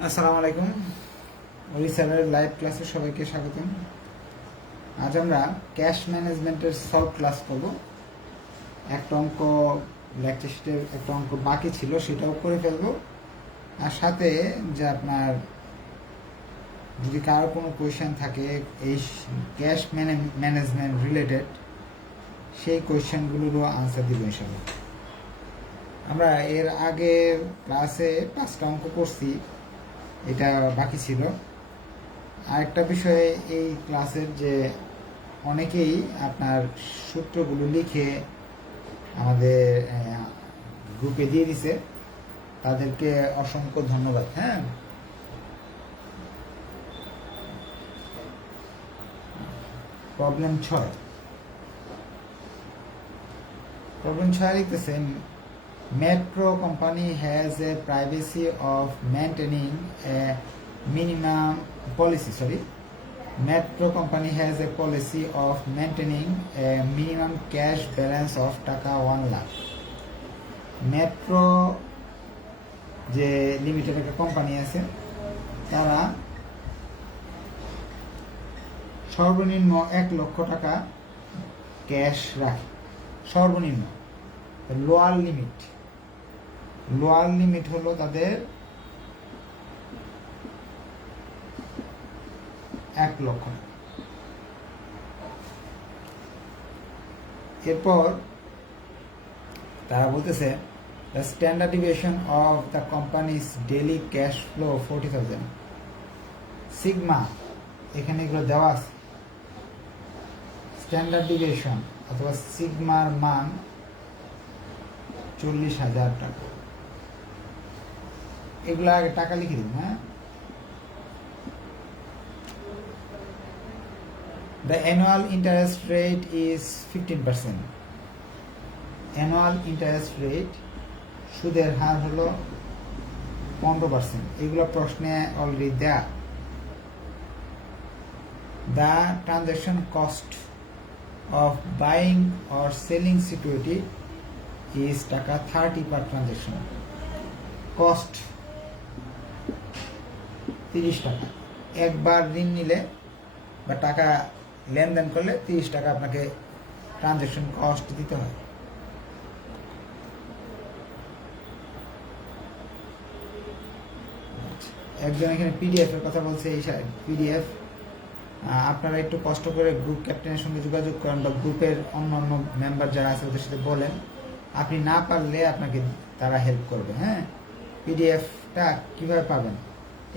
আসসালামু আলাইকুম। ওলি স্যারের লাইভ ক্লাসে সবাইকে স্বাগতম। আজ আমরা ক্যাশ ম্যানেজমেন্টের সলভ ক্লাস করব। একটা অঙ্ক লেকচার শিটের একটা অঙ্ক বাকি ছিল, সেটাও করে ফেলবো। আর সাথে যে আপনার যদি কারো কোনো কোয়েশ্চেন থাকে এই ক্যাশ ম্যানেজমেন্ট রিলেটেড, সেই কোয়েশ্চেনগুলোরও আনসার দিব ইনশাআল্লাহ। আমরা এর আগে ক্লাসে 5টা অঙ্ক করছি, এটা বাকি ছিল। আরেকটা বিষয়ে এই ক্লাসের যে অনেকেই আপনার সূত্রগুলো লিখে আমাদের গ্রুপে দিয়ে দিছে, তাদেরকে অসংখ্য ধন্যবাদ। হ্যাঁ, প্রবলেম 6 লিখতেছে, metro company has a privacy of maintaining a minimum policy. Metro company has a policy of maintaining a minimum cash balance of টাকা 1 লাখ। মেট্রো যে লিমিটেড একটা কোম্পানি আছে, তারা সর্বনিম্ন 1 লক্ষ টাকা ক্যাশ রাখে। সর্বনিম্ন লোয়ার লিমিট হলো তাদের 1 লক্ষ। এরপর তারা বলতেছে, the standard deviation of the companies daily cash flow 40,000। Sigma এখানে এগুলো দেওয়া আছে। স্ট্যান্ডার্ড ডিভিয়েশন অথবা সিগমার মান 40,000 টাকা। এগুলো আগে টাকা লিখে দিন। হ্যাঁ, the annual interest rate is 15%. annual interest rate সুদের হার হলো 15%। এগুলো প্রশ্নে অলরেডি দেয়া। the transaction cost of buying or selling security is টাকা 30 per transaction. কস্ট 30 টাকা। একবার ঋণ নিলে বা টাকা লেনদেন করলে 30 টাকা আপনাকে ট্রানজ্যাকশন কস্ট দিতে হয়। একজন এখানে পিডিএফ এর কথা বলছে। এই পিডিএফ আপনারা একটু কষ্ট করে গ্রুপ ক্যাপ্টেনের সঙ্গে যোগাযোগ করেন বা গ্রুপের অন্যান্য মেম্বার যারা আছে ওদের সাথে বলেন। আপনি না পারলে আপনাকে তারা হেল্প করবে। হ্যাঁ, পিডিএফটা কিভাবে পাবেন?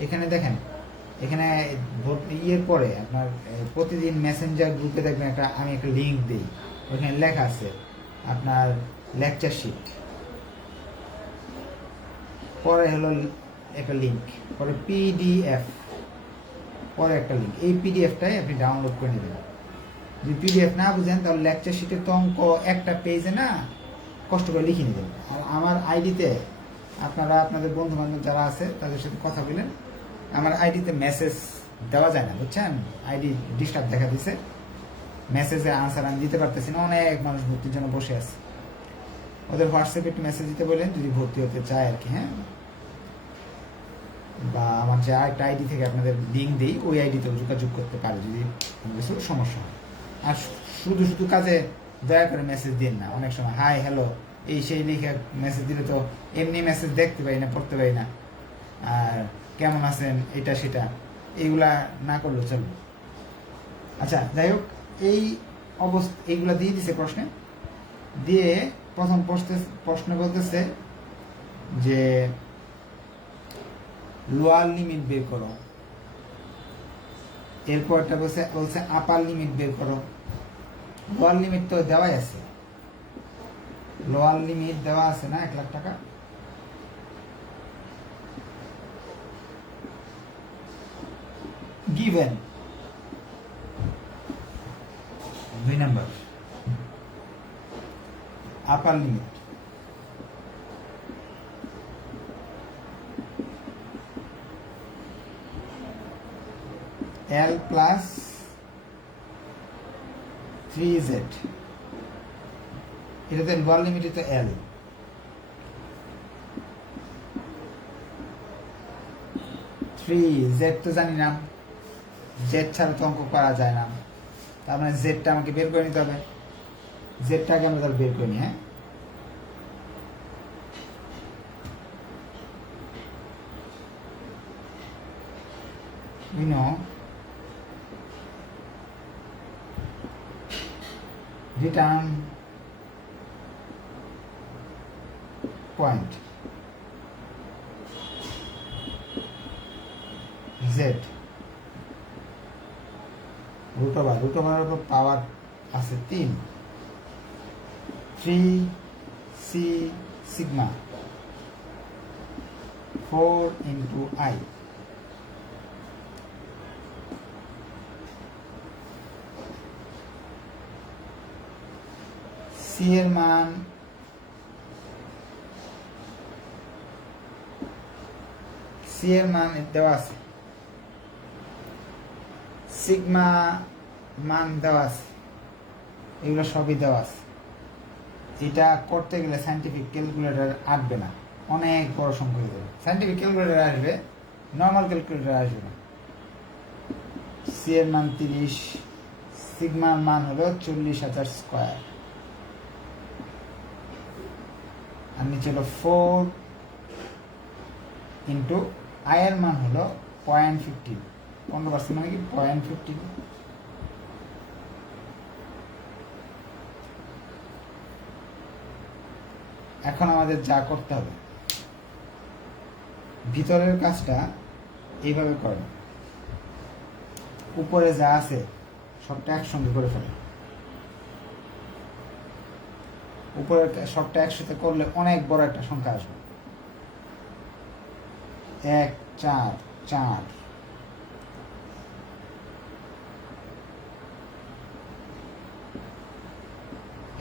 এখানে দেখেন, এখানে ইয়ের পরে আপনার প্রতিদিন মেসেঞ্জার গ্রুপে দেখবেন আমি একটা লিঙ্ক দিই, ওখানে লেখা আছে আপনার লেকচার শিট, পরে হলো একটা লিঙ্ক, পরে পিডিএফ, পরে একটা লিঙ্ক। এই পিডিএফটাই আপনি ডাউনলোড করে নেবেন। যদি পিডিএফ না বুঝেন তাহলে লেকচার শিটের তো অঙ্ক একটা পেজে না, কষ্ট করে লিখে নেবেন। আর আমার আইডিতে আপনারা আপনাদের বন্ধু বান্ধব যারা আছে তাদের সাথে কথা বলেন। আমার আইডিতে মেসেজ দেওয়া যায় না, বুঝছেন? আইডি ডিস্টার্ব দেখা দিছে, মেসেজের আনসার আমি দিতে পারতেছি না। অনেক মানুষ ভর্তির জন্য বসে আছে। ওদের হোয়াটসঅ্যাপে একটু মেসেজ দিতে বললেন যদি ভর্তি হতে চায় আর কি। হ্যাঁ, বা আমার যে আরেকটা আইডি থেকে আপনাদের লিঙ্ক দিই, ওই আইডিতেও যোগাযোগ করতে পারে যদি কোনো কিছু সমস্যা হয়। আর শুধু কাজে দয়া করে মেসেজ দিন না। অনেক সময় হাই হ্যালো এই সেই লিখে মেসেজ দিলে তো এমনি মেসেজ দেখতে পারি না, পড়তে পারি না। আর কেমন আছেন এটা সেটা এইগুলা না করলেও চলবে। আচ্ছা, যাই হোক, এই অবস্থা এইগুলা দিয়ে দিছে প্রশ্নে। দিয়ে প্রথম প্রশ্ন বলতেছে যে লোয়ার লিমিট বের করো। এরপরটা বলছে আপার লিমিট বের করো। লোয়ার লিমিট তো দেওয়াই আছে, লোয়ার লিমিট দেওয়া আছে না 1 লাখ টাকা। given 2 নাম্বার আপার লিমিট L plus 3Z, এটাতে লোয়ার লিমিট তো L। 3 জেড তো জানি না, জেড ছাড়া তো অঙ্ক করা যায় না, তার মানে জেডটা আমাকে বের করে নিতে হবে। জেডটাকে আমরা তাহলে বের করে নিই। হ্যাঁ, we know return point z root over উপর পাওয়ার আছে 3 c sigma 4 into i। c এর মান দেওয়া আছে, সিগমা মান দেওয়া আছে, এগুলো সবই দেওয়া আছে। এটা করতে গেলে সাইন্টিফিক ক্যালকুলেটর আসবে না, অনেক বড় সংখ্যা হয়ে যাবে। সাইন্টিফিক ক্যালকুলেটর আসবে, নর্মাল ক্যালকুলেটর আসবে না। সি এর মান 30, সিগমার মান হলো 40,000 স্কোয়ার, আর নিচে হলো 4 ইন্টু আই এর মান হলো 0.15, 15% মানে কি 0.15। এখন আমাদের যা করতে হবে, ভিতরের কাজটা এইভাবে করে, উপরে যা আছে সবটা একসঙ্গে করে ফেলে। উপরে সবটা একসাথে করলে অনেক বড় একটা সংখ্যা আসবে, 1 4 4।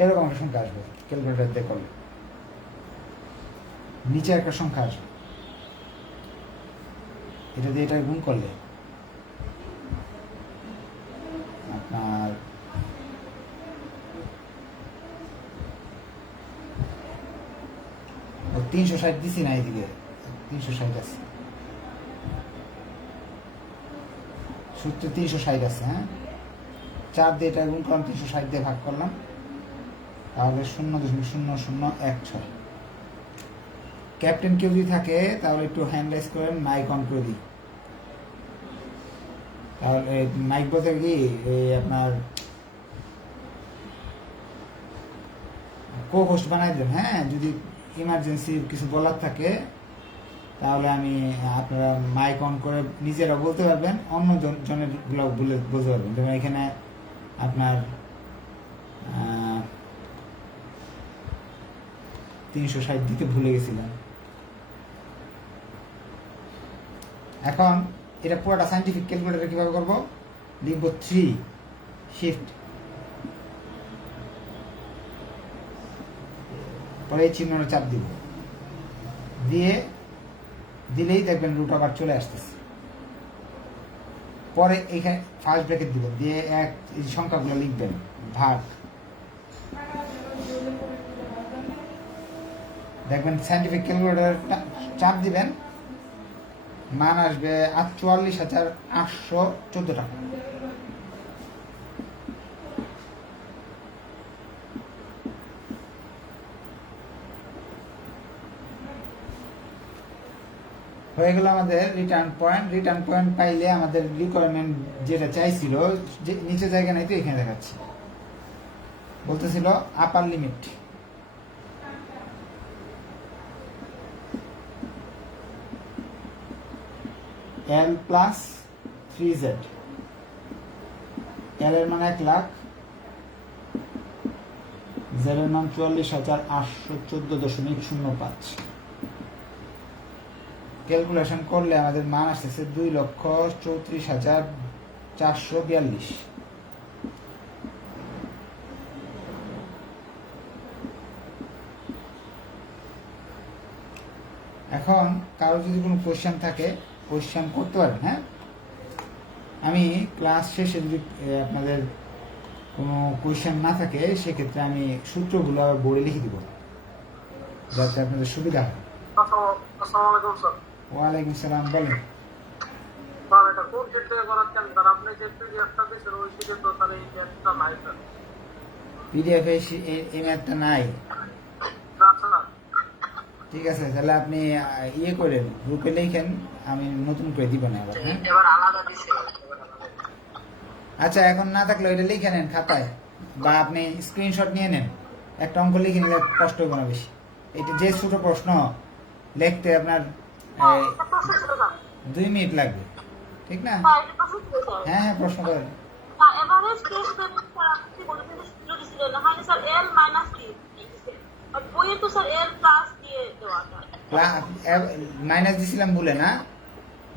এরকম একটা সংখ্যা আসবে ক্যালকুলেটর দিয়ে করলে। নিচে একটা সংখ্যা আসবে, এটা দিয়ে এটা গুণ করলে আপনার 360 দিছি না, এইদিকে 360 আছে, সূত্রে 360 আছে। হ্যাঁ, 4 দিয়ে এটা গুণ করলাম, 360 দিয়ে ভাগ করলাম, তাহলে 0.0016। ক্যাপ্টেন কেউ যদি থাকে তাহলে একটু হ্যান্ড রাইজ করেন, মাইক অন করে দিই। তাহলে মাইক বলতে কি আপনার কো হোস্ট বানাই দেন। হ্যাঁ, যদি ইমার্জেন্সি কিছু বলার থাকে তাহলে আমি আপনারা মাইক অন করে নিজেরা বলতে পারবেন, অন্য জনের গুলো বলতে পারবেন। যেমন এখানে আপনার 360 দিতে ভুলে গেছিলাম। এখন এটা পুরোটা সাইন্টিফিক ক্যালকুলেটর কিভাবে করব, লিখব 3 শিফট, পরে এই চিহ্নটা চাপ দিব, দিলেই দেখবেন রুট ওভার চলে আসতেছে। পরে এখানে ফার্স্ট ব্র্যাকেট দিবেন, দিয়ে এই সংখ্যাগুলো লিখবেন, ভাগ, দেখবেন সাইন্টিফিক ক্যালকুলেটর চাপ দিবেন, মান আসবে 48,814 টাকা। হয়ে গেল আমাদের রিটার্ন পয়েন্ট। রিটার্ন পয়েন্ট পাইলে আমাদের রিকোয়ারমেন্ট যেটা চাইছিল, যে নিচে জায়গা নাই তো এখানে দেখাচ্ছি, বলতেছিল আপার limit L plus 3Z, L এর মান 1 লাখ, Z এর মান 44,814.05। ক্যালকুলেশন করলে আমাদের মান আসতেছে 2,34,442। এখন কারো যদি কোনো কোয়েশ্চেন থাকে কোয়েশ্চেন করতে পারেন। হ্যাঁ, আমি ক্লাস শেষে যদি আপনাদের কোনো কোয়েশ্চেন না থাকে সেক্ষেত্রে আমি সূত্রগুলো বোর্ডে লিখে দিব যাতে আপনাদের সুবিধা হয়। আসসালামু আলাইকুম স্যার। ওয়ালাইকুম সালাম, বলেন। কোন সেট থেকে করাচ্ছেন স্যার? আপনি যে পিডিএফটা দিয়েছেন ওই শিটে তো স্যার এই ম্যাথটা নাই স্যার। পিডিএফ এই ম্যাথটা নাই। না স্যার। ঠিক আছে, তাহলে আপনি ইয়ে করেন, গ্রুপে লিখেন, আমি নতুন করে দিব না আবার। হ্যাঁ, এবার আলাদা দিছে। আচ্ছা, এখন না থাকলে ওইটা লিখে নেন খাতায়, বা আপনি স্ক্রিনশট নিয়ে নেন, একটা অঙ্ক লিখে নিলে কষ্ট হবে না বেশি। এটা যে ছোট প্রশ্ন লিখতে আপনার 2 মিনিট লাগবে, ঠিক না? হ্যাঁ হ্যাঁ, প্রশ্ন করেন। এভারেজ কেস পেমেন্ট স্যার আপনি বলেছেন যে সূত্র দিছিলেন না, মানে স্যার এল মাইনাস টি আর বইয়ে তো স্যার এল প্লাস দিয়ে দেওয়াটা মাইনাস দিছিলাম বলে না,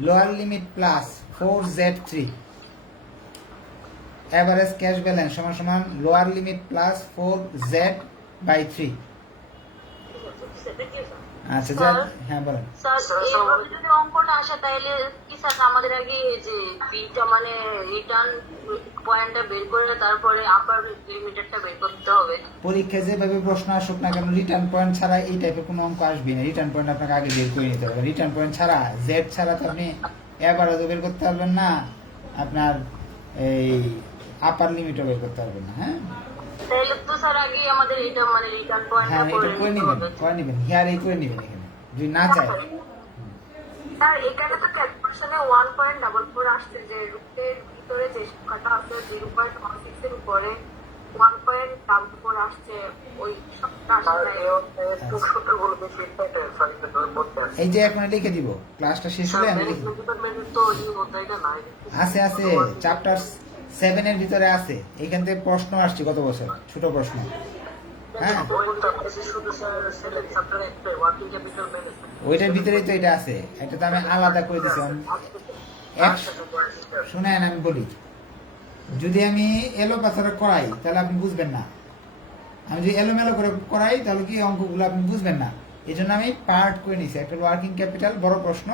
lower limit plus 4z3, average cash balance সমান সমান লোয়ার লিমিট প্লাস 4z/3। আচ্ছা, যা, হ্যাঁ বলেন। স্যার এইভাবে যদি অঙ্কটা আসে তাহলে কি স্যার আমাদের আগে যে বিটা মানে রিটার্ন পয়েন্টটা বের করে তারপরে আপার লিমিটেডটা বের করতে হবে? পরীক্ষায় যেভাবে প্রশ্ন আসুক না কেন, রিটার্ন পয়েন্ট ছাড়া এই টাইপের কোনো অঙ্ক আসবে না। রিটার্ন পয়েন্ট আপনাকে আগে বের করে নিতে হবে। রিটার্ন পয়েন্ট ছাড়া, জেড ছাড়া তো আপনি এভারেজও বের করতে পারবেন না, আপনার এই আপার লিমিটও বের করতে পারবেন না। হ্যাঁ, তাহলে তো স্যার আগে আমাদের এটা মানে রিটার্ন পয়েন্টটা হ্যাঁ, এটা করে নেবেন, হিয়ার এই করে নেবেন এখানে, যদি না চায়। স্যার এখানে তো ক্যালকুলেশনে 1.44 আসছে, যে রুটের ভিতরে যে সংখ্যাটা আছে 0.16 এর উপরে 1.44 আসছে, ওই সংখ্যাটা আসলে একটু সূত্রগুলো বেশি ইম্পর্টেন্ট স্যার, এটা বলতে আছে। এই যে এখন লিখে দিব, ক্লাসটা শেষ হলে আমি লিখে দিব। ডিপার্টমেন্টের তো এই মধ্যে এটা নাই। আছে আছে, চ্যাপ্টার 7 এর ভিতরে আছে। এখান থেকে প্রশ্ন আসছে গত বছর, ছোট প্রশ্ন। হ্যাঁ, শুধু সেলের চ্যাপ্টারে একটা ওয়ার্কিং ক্যাপিটাল ম্যানেজমেন্ট। ওইটার ভিতরেই তো এটা আছে, এটা তো আমি আলাদা করে দিছি। শুনেন, আমি বলি, যদি আমি এলো পাথরে করাই তাহলে আপনি বুঝবেন না, আমি যদি এলোমেলো করে করাই তাহলে কি অঙ্কগুলো আপনি বুঝবেন না। এই জন্য আমি পার্ট করে নিছি। একটা ওয়ার্কিং ক্যাপিটাল বড় প্রশ্ন,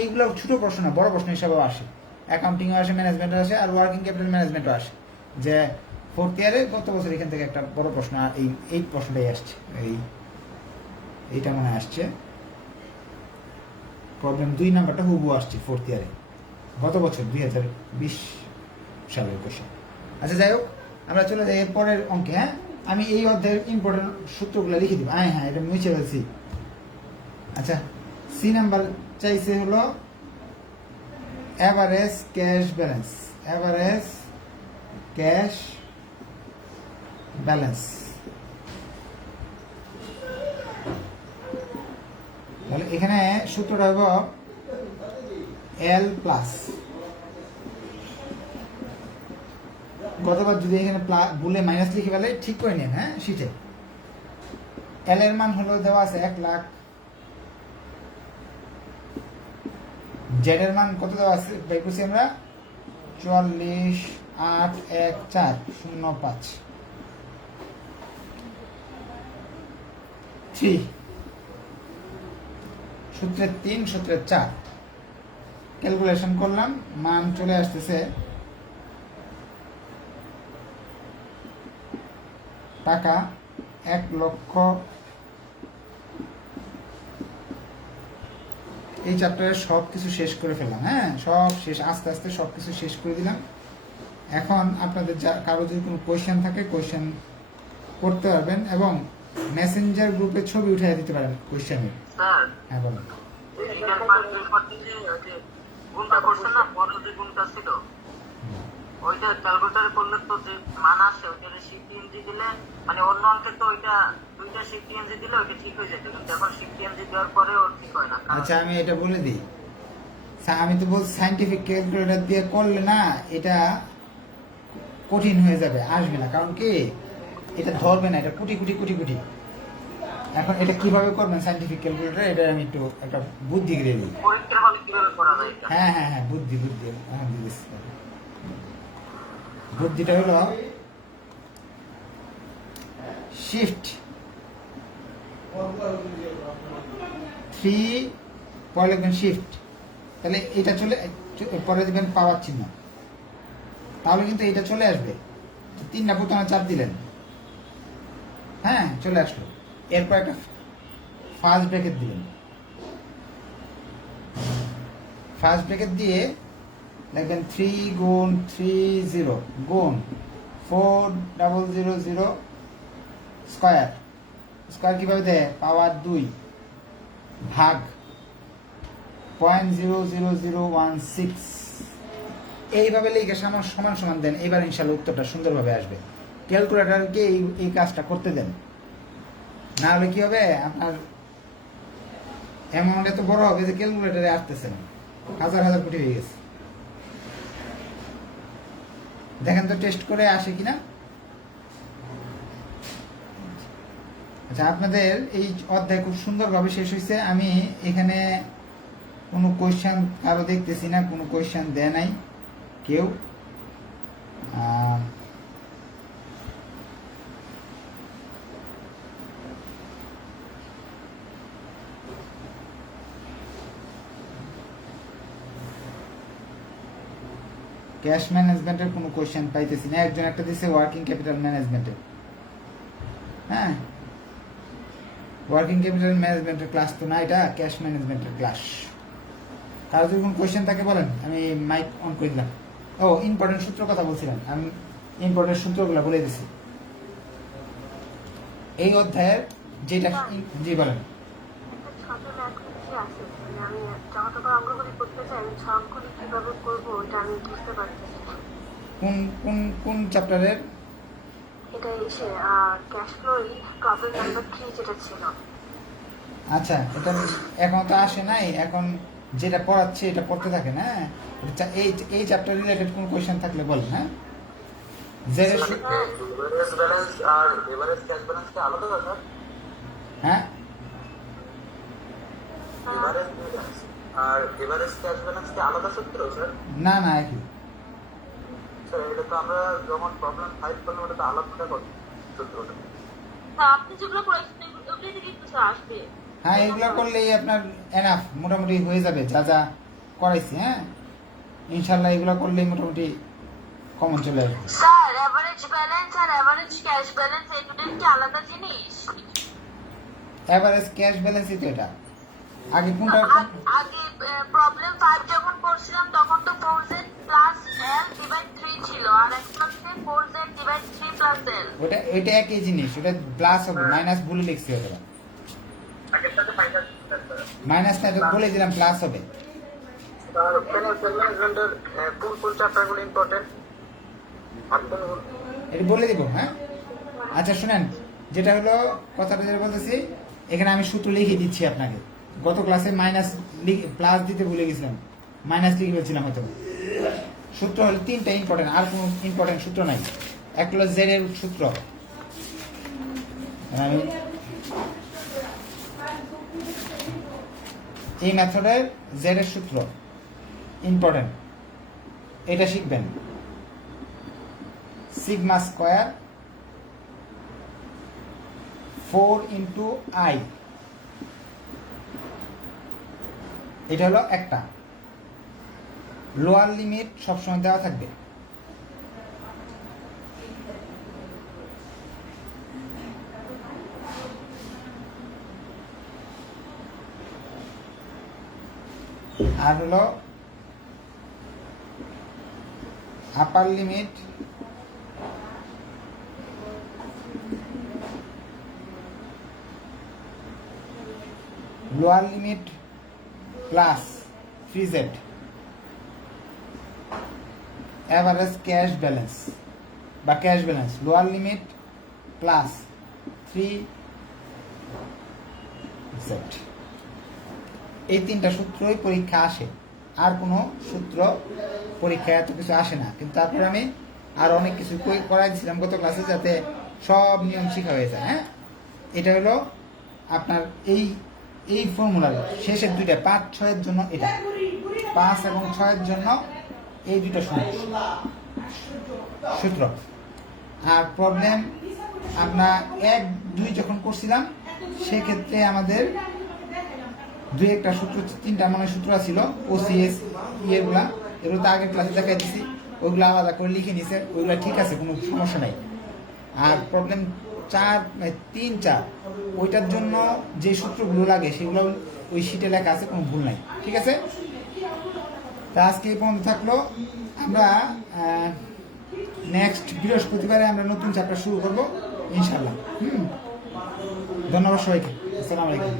এইগুলো ছোট প্রশ্ন না, বড় প্রশ্ন হিসাবেও আসে, অ্যাকাউন্টিংও আসে, ম্যানেজমেন্টও আসে, আর ওয়ার্কিং ক্যাপিটাল ম্যানেজমেন্টও আসে। যে 4th ইয়ারে গত বছর এখান থেকে একটা বড় প্রশ্ন, এই প্রশ্নটাই আসছে, এইটা মনে আসছে। প্রবলেম 2 নাম্বারটা হুবু আসছে 4th ইয়ারে, গত বছর 2020 সালের কোশ্চেন। আচ্ছা, যাই হোক, আমরা চলে যাই এর পরের অঙ্কে। হ্যাঁ, আমি এই অধ্যায়ের ইম্পর্টেন্ট সূত্রগুলো লিখে দিব। হ্যাঁ, এটা মুছে ফেলছি। আচ্ছা, সি নাম্বার চাইছে হলো average cash balance. Average cash balance, তাহলে এখানে সূত্রটা হইব এল প্লাস, গতবার যদি এখানে ভুলে মাইনাস লিখে ফেলে ঠিক করে নেন। হ্যাঁ, শিটে এল এর মান হলো দেওয়া আছে 1 লাখ, জেড এর মান কত দেওয়া আছে বাই করছি আমরা 44,814,05 3 সূত্রের 3 সূত্রের 4 ক্যালকুলেশন করলাম, মান চলে আসতেছে টাকা 1 লক্ষ। এই চ্যাপ্টারে সব কিছু শেষ করে ফেললাম। হ্যাঁ, সব শেষ, আস্তে আস্তে সব কিছু শেষ করে দিলাম। এখন আপনাদের কারো যদি কোনো কোয়েশ্চেন থাকে, কোয়েশ্চেন করতে পারবেন, এবং মেসেঞ্জার গ্রুপে ছবি উঠিয়ে দিতে পারেন কোয়েশ্চেনের। স্যার, হ্যাঁ, বলুন। এইটার পাশে করতে যে গুণটা করছেন না, বড় যে গুণটা ছিল ওইটা ক্যালকুলেটরে করলে তো যে মান আসে ওইটা সিপিএমজি দিলে, মানে অন্য অঙ্কে তো ওইটা দুইটা সিপিএমজি দিলে ওইটা ঠিক হয়ে যেত, কিন্তু এখন সিপিএমজি দেওয়ার পরে ওর ঠিক হয় না। আচ্ছা, আমি এটা বলে দিই, আমি তো বলছি সায়েন্টিফিক ক্যালকুলেটর দিয়ে করলে না এটা কঠিন হয়ে যাবে, আসবে না। কারণ কি, এটা ধরবে না, এটা কোটি কোটি কোটি কোটি। এখন এটা কিভাবে করবেন সায়েন্টিফিক ক্যালকুলেটর, এটা আমি একটু একটা বুদ্ধি দিয়ে দিই। পরীক্ষার হলে কিভাবে করা যায় এটা? হ্যাঁ হ্যাঁ হ্যাঁ, বুদ্ধি এখন দিয়ে দিচ্ছি। বুদ্ধিটা হলো শিফট 3, পরে লিখবেন শিফট, তাহলে এটা পরে দিবেন পাওয়ার চিহ্ন, তাহলে কিন্তু এটা চলে আসবে। 3টা বোতামে চাপ দিলেন, হ্যাঁ চলে আসলো। এরপর একটা ফার্স্ট ব্র্যাকেট দিলেন, ফার্স্ট ব্র্যাকেট দিয়ে লিখবেন 3 গুণ 30 গুণ 4000 স্কয়ার। স্কয়ার কিভাবে দেয়? পাওয়ার 2 ভাগ 0.00016। এইভাবে লিখে সমান সমান সমান দেন। এবার ইনশাল্লাহ উত্তরটা সুন্দরভাবে আসবে। ক্যালকুলেটরকে এই কাজটা করতে দেন, না হলে কি হবে, আপনার অ্যামাউন্ট এত বড় হবে যে ক্যালকুলেটরে আসতেছে না, হাজার হাজার কোটি হয়ে গেছে। দেখেন তো টেস্ট করে আসে কিনা। আচ্ছা, আপনাদের এই অধ্যায় খুব সুন্দরভাবে শেষ হয়েছে। আমি এখানে কোনো কোয়েশ্চেন কারো দেখতেছি না, কোনো কোয়েশ্চেন দেয় নাই কেউ। ক্যাশ ম্যানেজমেন্টের কোনো কোয়েশ্চেন পাইতেছি না। একজন একটা দিচ্ছে ওয়ার্কিং ক্যাপিটাল ম্যানেজমেন্টের। হ্যাঁ, ওয়ার্কিং ক্যাপিটাল ম্যানেজমেন্টের ক্লাস তো না, এটা ক্যাশ ম্যানেজমেন্টের ক্লাস। কারো যদি কোনো কোয়েশ্চেন থাকে বলেন, আমি মাইক অন করে দিলাম। ও, ইম্পর্টেন্ট সূত্র কথা বলছিলাম, আমি ইম্পর্টেন্ট সূত্রগুলো বলে দিছি এই অধ্যায়ের। যেটা জি বলেন। একটা ছোট ম্যাথ কি আছে, মানে আমি যতটা অঙ্কগুলি করতে চাই, আমি ছকগুলি কিভাবে করবো এটা আমি বুঝতে পারতেছি না। কোন কোন কোন চ্যাপ্টারের? এটা এসে ক্যাশ ফ্লো প্রবলেম নাম্বার 3 যেটা ছিল। আচ্ছা, এটা এখন তো আসে নাই, এখন যেটা পড়াচ্ছে এটা পড়তে থাকে না। এই এই চ্যাপ্টার রিলেটেড কোন কোয়েশ্চেন থাকলে বলেন। হ্যাঁ, জেড এভারেজ ব্যালেন্স আর এভারেজ ক্যাশ ব্যালেন্স কি আলাদা স্যার? হ্যাঁ, এভারেজ ব্যালেন্স আর এভারেজ ক্যাশ ব্যালেন্স কি আলাদা সূত্র স্যার? না না একই। স্যার এটা তো আমরা যখন প্রবলেম 5 করলাম এটা তো আলাদা করতে সূত্রটা। আপনি যেগুলো করেছেন ওগুলি থেকে কিছু আসবে। হ্যাঁ, এগুলো করলেই আপনার এনাফ মোটামুটি হয়ে যাবে, যা যা করাইছি। হ্যাঁ, ইনশাল্লাহ এগুলো করলেই মোটামুটি কমন চলে আসবে। স্যার এভারেজ ব্যালেন্স আর এভারেজ ক্যাশ ব্যালেন্স এগুলো কি আলাদা জিনিস? এভারেজ ক্যাশ ব্যালেন্সই তো এটা। আগে কোনটা? আগে প্রবলেম 5 যখন করছিলাম তখন তো 4z প্লাস l ডিভাইড 3 ছিল, আর এখন হচ্ছে 4z ডিভাইড 3 প্লাস l। ওটা এটা একই জিনিস, ওটা প্লাস হবে, মাইনাস ভুলে লিখছি ওটা। আগেরটাতে ফাইনাল স্যার। মাইনাসটা বলে দিলাম, প্লাস হবে। আর ফিনান্সিয়াল ম্যানেজমেন্টের কোন কোন চ্যাপ্টারগুলো ইম্পর্টেন্ট? আর কোন এটা বলে দিব। হ্যাঁ, আচ্ছা শুনেন, যেটা হলো কথাটা যেটা বলতেছি, এখানে আমি সূত্র লিখে দিচ্ছি আপনাকে। গত ক্লাসে মাইনাস প্লাস দিতে ভুলে গেছিলাম, মাইনাস লিখে ফেলছিলাম হয়তো। সূত্র হলো 3টা ইম্পর্টেন্ট, আর কোনো ইম্পর্টেন্ট সূত্র নাই। এক হলো জেড এর সূত্র, আমি এই মেথডের জেড এর সূত্র ইম্পর্টেন্ট, এটা শিখবেন। সিগমা স্কয়ার 4 ইন্টু আই, এটা হলো একটা। লোয়ার লিমিট সবসময় দেওয়া থাকবে। আর হলো upper limit lower limit plus freezed average cash balance বা cash balance, lower limit plus 3z। এই 3টা সূত্রই পরীক্ষা আসে, আর কোনো সূত্র পরীক্ষায় এত কিছু আসে না। কিন্তু তারপরে আমি আর অনেক কিছু করাই দিয়েছিলাম গত ক্লাসে, যাতে সব নিয়ম শিখা হয়ে যায়। হ্যাঁ, এটা হলো আপনার এই এই ফর্মুলার শেষের দুইটা 5, 6-এর জন্য, এটা 5 এবং 6-এর জন্য এই দুটো সূত্র। আর প্রবলেম আমরা 1, 2 যখন করছিলাম সেক্ষেত্রে আমাদের 2-1টা সূত্র, 3টা মানে সূত্র ছিল ওসিএস ইয়েগুলা, এগুলো তো আগের ক্লাসে দেখাই দিচ্ছি, ওইগুলো আলাদা করে লিখে নিছে, ওইগুলো ঠিক আছে, কোনো সমস্যা নাই। আর প্রবলেম 4, 3, 4 ওইটার জন্য যে সূত্রগুলো লাগে সেগুলো ওই শিটে লেখা আছে, কোনো ভুল নাই। ঠিক আছে, তা আজকে এই পর্যন্ত থাকলো। আমরা নেক্সট বৃহস্পতিবারে আমরা নতুন চ্যাপ্টার শুরু করবো ইনশাল্লাহ। ধন্যবাদ সবাইকে। আসসালামু আলাইকুম।